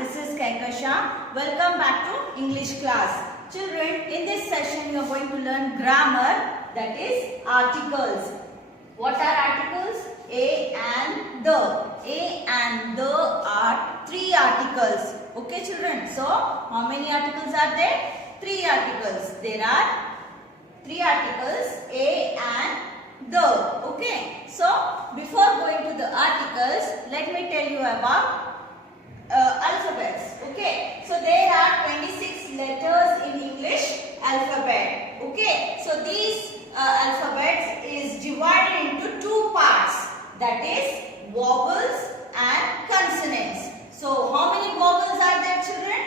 This is Kaikasha. Welcome back to English class. Children, in this session you are going to learn grammar, that is articles. What are articles? A and the. A and the are three articles. Okay children, so how many articles are there? Three articles. There are three articles, A and the. Okay, so before going to the articles, let me tell you about alphabets. Okay, so there are 26 letters in English alphabet. Okay, so these alphabets is divided into two parts, that is vowels and consonants. So how many vowels are there children?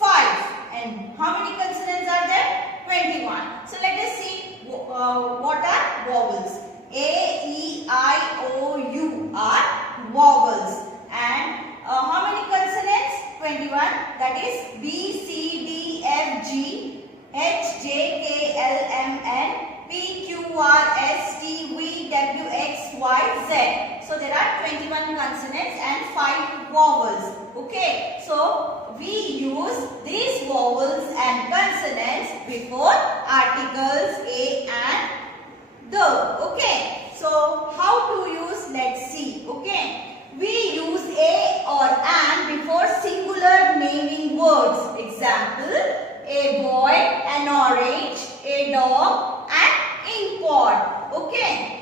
5. And how many consonants are there? 21. So let us see what are vowels. A, E, I, O, U are vowels. And how many consonants? 21. That is B, C, D, F, G, H, J, K, L, M, N, P, Q, R, S, T, V, W, X, Y, Z. So there are 21 consonants and 5 vowels. Okay. So we use these vowels and consonants before articles A and the. Okay. So how to use? Let's see. Okay. We use a or an before singular naming words. Example, a boy, an orange, a dog, an ink pot. Okay.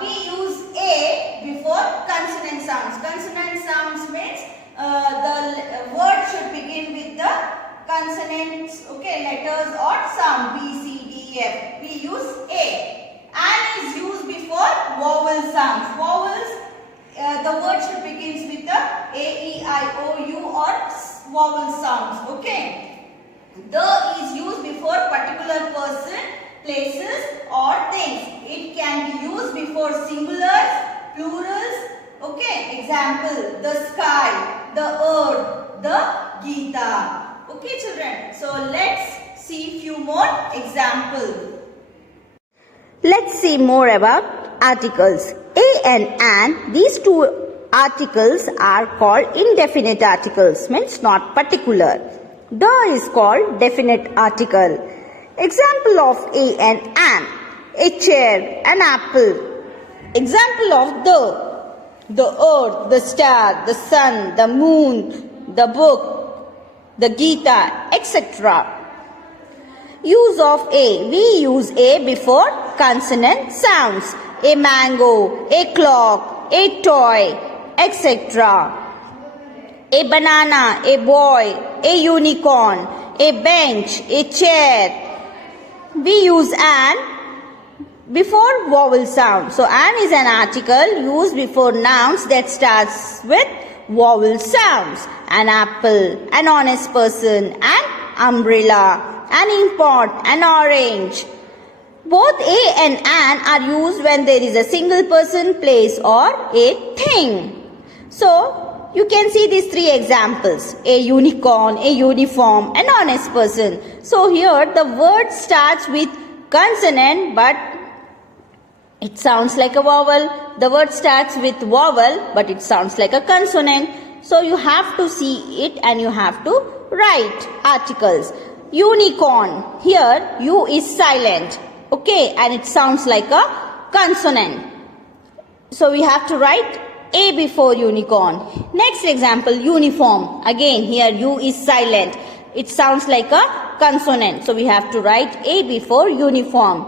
We use a before consonant sounds. Consonant sounds means the word should begin with the consonants, okay, letters or sound B, C, D, F. We use a. An is used before vowel sounds. Vowels, the word should begins with the A, E, I, O, U or vowel sounds. Okay. The is used before particular person, places or things. It can be used before singulars, plurals. Okay. Example, the sky, the earth, the Gita. Okay children. So let's see few more examples. Let's see more about articles. A and an, these two articles are called indefinite articles, means not particular. The is called definite article. Example of a and an, a chair, an apple. Example of the earth, the star, the sun, the moon, the book, the Gita, etc. Use of a, we use a before consonant sounds. A mango, a clock, a toy, etc. A banana, a boy, a unicorn, a bench, a chair. We use an before vowel sound. So an is an article used before nouns that starts with vowel sounds. An apple, an honest person, an umbrella, an ink pot, an orange. Both a and an are used when there is a single person, place or a thing. So, you can see these three examples. A unicorn, a uniform, an honest person. So, here the word starts with consonant but it sounds like a vowel. The word starts with vowel but it sounds like a consonant. So, you have to see it and you have to write articles. Unicorn, here U is silent. Okay, and it sounds like a consonant. So we have to write A before unicorn. Next example, uniform. Again, here U is silent. It sounds like a consonant. So we have to write A before uniform.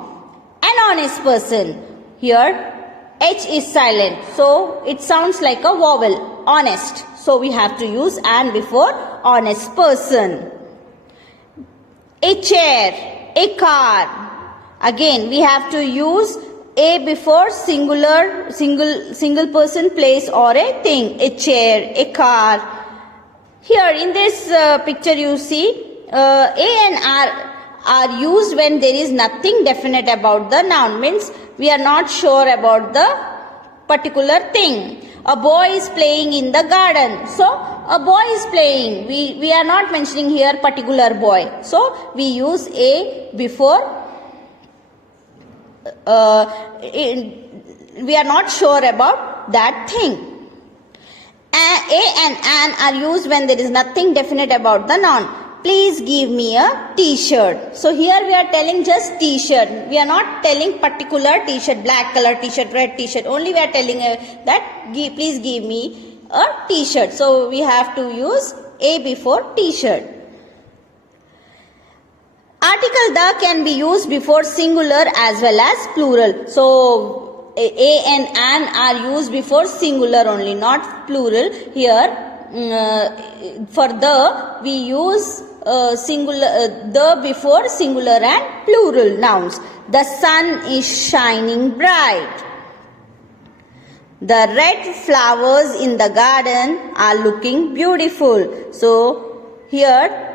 An honest person. Here H is silent. So it sounds like a vowel. Honest. So we have to use an before honest person. A chair. A car. Again, we have to use a before single person, place or a thing. A chair, a car. Here in this picture you see a and are used when there is nothing definite about the noun. Means we are not sure about the particular thing. A boy is playing in the garden. So a boy is playing. We are not mentioning here particular boy. So we use a before we are not sure about that thing. A and an are used when there is nothing definite about the noun. Please give me a t-shirt. So here we are telling just t-shirt. We are not telling particular t-shirt, black color t-shirt, red t-shirt. Only we are telling that please give me a t-shirt. So we have to use a before t-shirt. Article the can be used before singular as well as plural. So a and an are used before singular only, not plural. Here for the we use the before singular and plural nouns. The sun is shining bright. The red flowers in the garden are looking beautiful. So here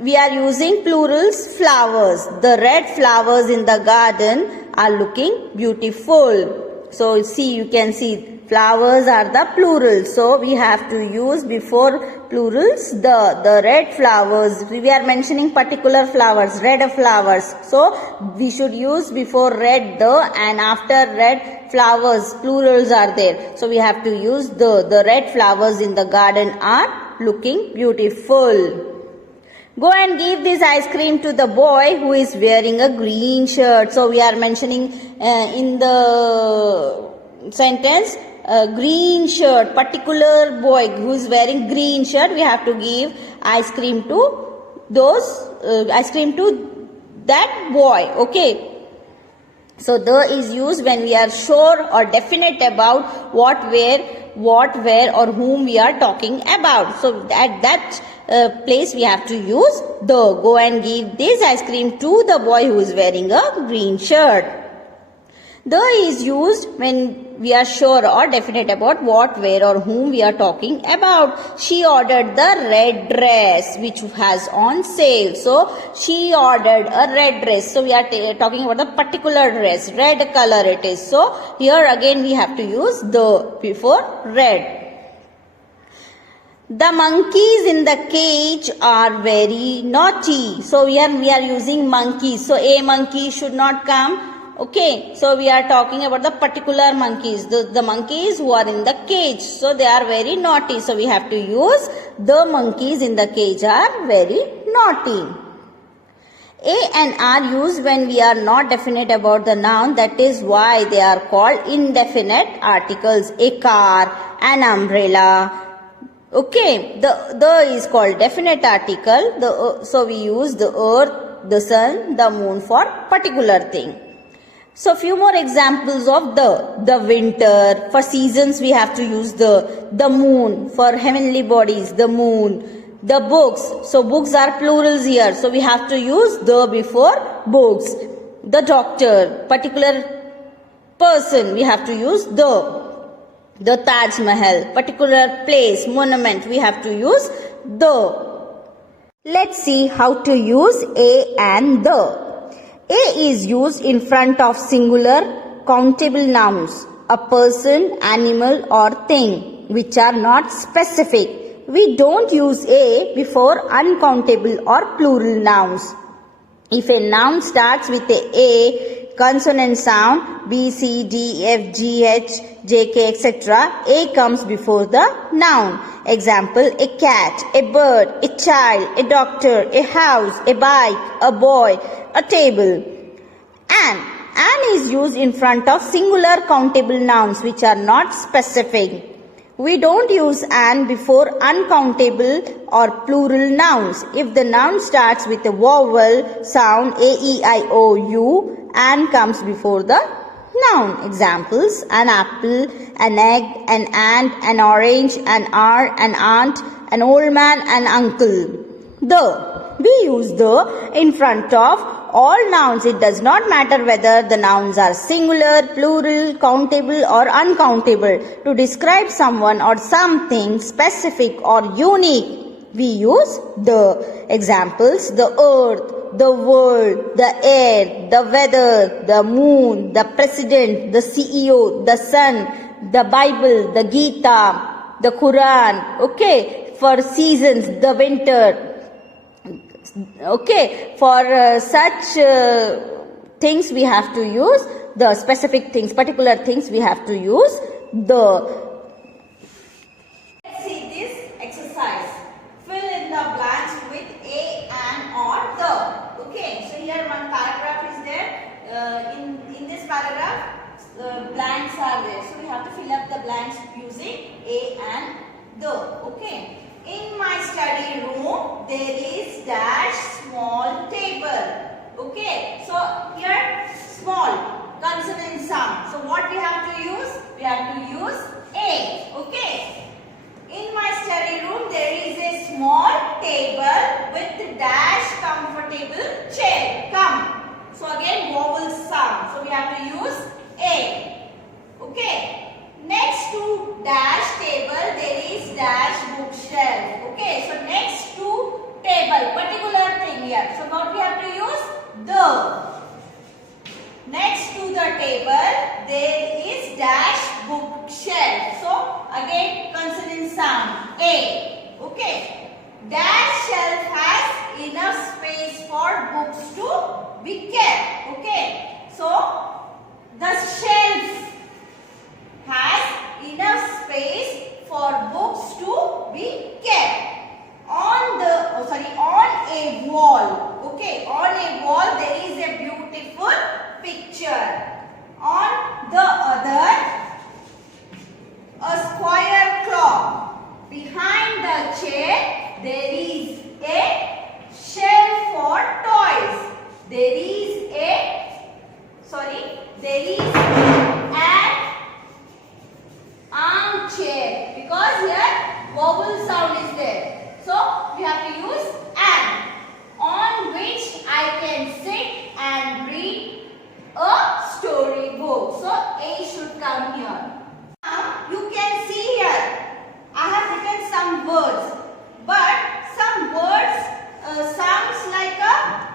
we are using plurals flowers. The red flowers in the garden are looking beautiful. So see, you can see flowers are the plural. So we have to use before plurals the red flowers. We are mentioning particular flowers, red flowers. So we should use before red the, and after red flowers plurals are there. So we have to use the red flowers in the garden are looking beautiful. Go and give this ice cream to the boy who is wearing a green shirt. So we are mentioning in the sentence green shirt, particular boy who is wearing green shirt. We have to give ice cream to that boy. Okay. So the is used when we are sure or definite about what, where or whom we are talking about. So at that place we have to use the. Go and give this ice cream to the boy who is wearing a green shirt. The is used when we are sure or definite about what, where or whom we are talking about. She ordered the red dress which has on sale. So she ordered a red dress. So we are talking about the particular dress. Red color it is. So here again we have to use the before red. The monkeys in the cage are very naughty. So here we are using monkeys. So a monkey should not come. Okay, so we are talking about the particular monkeys, the monkeys who are in the cage. So they are very naughty. So we have to use the monkeys in the cage are very naughty. A and are used when we are not definite about the noun. That is why they are called indefinite articles. A car, an umbrella. Okay, the is called definite article. So we use the earth, the sun, the moon for particular thing. So few more examples of the winter. For seasons we have to use the moon. For heavenly bodies, the moon. The books. So books are plurals here. So we have to use the before books. The doctor, particular person, we have to use the. The Taj Mahal, particular place, monument, we have to use the. Let's see how to use a and the. A is used in front of singular countable nouns, a person, animal or thing, which are not specific. We don't use a before uncountable or plural nouns. If a noun starts with a consonant sound, B, C, D, F, G, H, J, K, etc., a comes before the noun. Example, a cat, a bird, a child, a doctor, a house, a bike, a boy, a table. An is used in front of singular countable nouns which are not specific. We don't use an before uncountable or plural nouns. If the noun starts with a vowel sound A, E, I, O, U, an comes before the noun. Examples, an apple, an egg, an ant, an orange, an hour, an aunt, an old man, an uncle. We use the in front of all nouns. It does not matter whether the nouns are singular, plural, countable or uncountable. To describe someone or something specific or unique, we use the. Examples, the earth, the world, the air, the weather, the moon, the president, the CEO, the sun, the Bible, the Gita, the Quran. Okay, for seasons, the winter. Okay, for such things we have to use the specific things, particular things we have to use the. blanks using a and the. Okay. In my study room, there is dash small table. Okay. So here small consonant sound. So what we have to use? We have to use a. Okay. In my study room, there is a small table with dash comfortable chair. Come. So again vowel sound. So we have to use a. Okay. Next to dash table, there is dash bookshelf. Okay. So next to table, particular thing here. So what we have to use? The. Next to the table, there is dash bookshelf. So again consonant sound a. Okay. Dash shelf has enough space for books to be kept. Okay. So the shelf has enough space for books to be kept. On a wall. Okay. On a wall there is a beautiful picture. On the other, a square clock. Behind the chair, there is a shelf for toys. There is an armchair because here vowel sound is there. So we have to use an, on which I can sit and read a story book. So a should come here. Now you can see here I have written some words, but some words sounds like a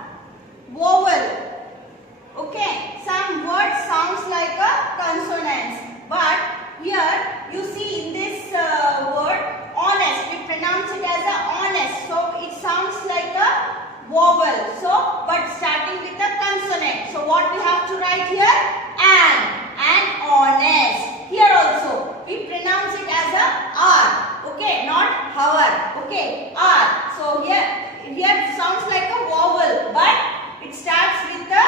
vowel. Okay, some words sounds like a consonant. But here you see in this word honest, we pronounce it as a honest. So it sounds like a vowel. So but starting with a consonant. So what we have to write here? And honest. Here also we pronounce it as a R. Okay, not hour. Okay, R. So here it sounds like a vowel, but it starts with a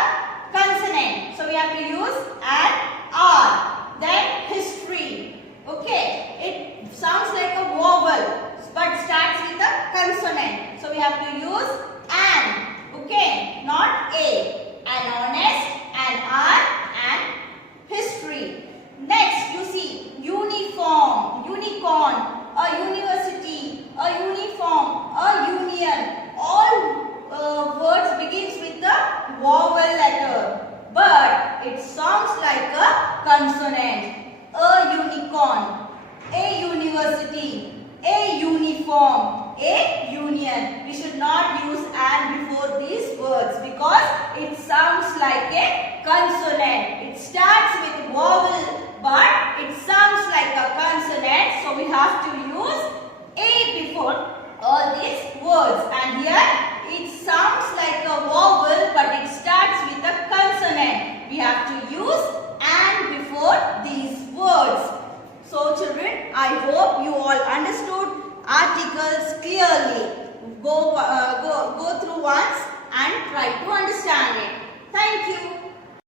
consonant. So we have to use an R. Then history. Okay, it sounds like a vowel, but starts with a consonant. So we have to use an. Okay, not a. An honest, an R, and history. Next, you see uniform, unicorn, a university, a uniform, a union. All words begins with the vowel letter, but it sounds like a consonant. A unicorn, a university, a uniform, a union. We should not use an before these words because it sounds like a consonant. It starts with vowel, but it sounds like a consonant. So we have to use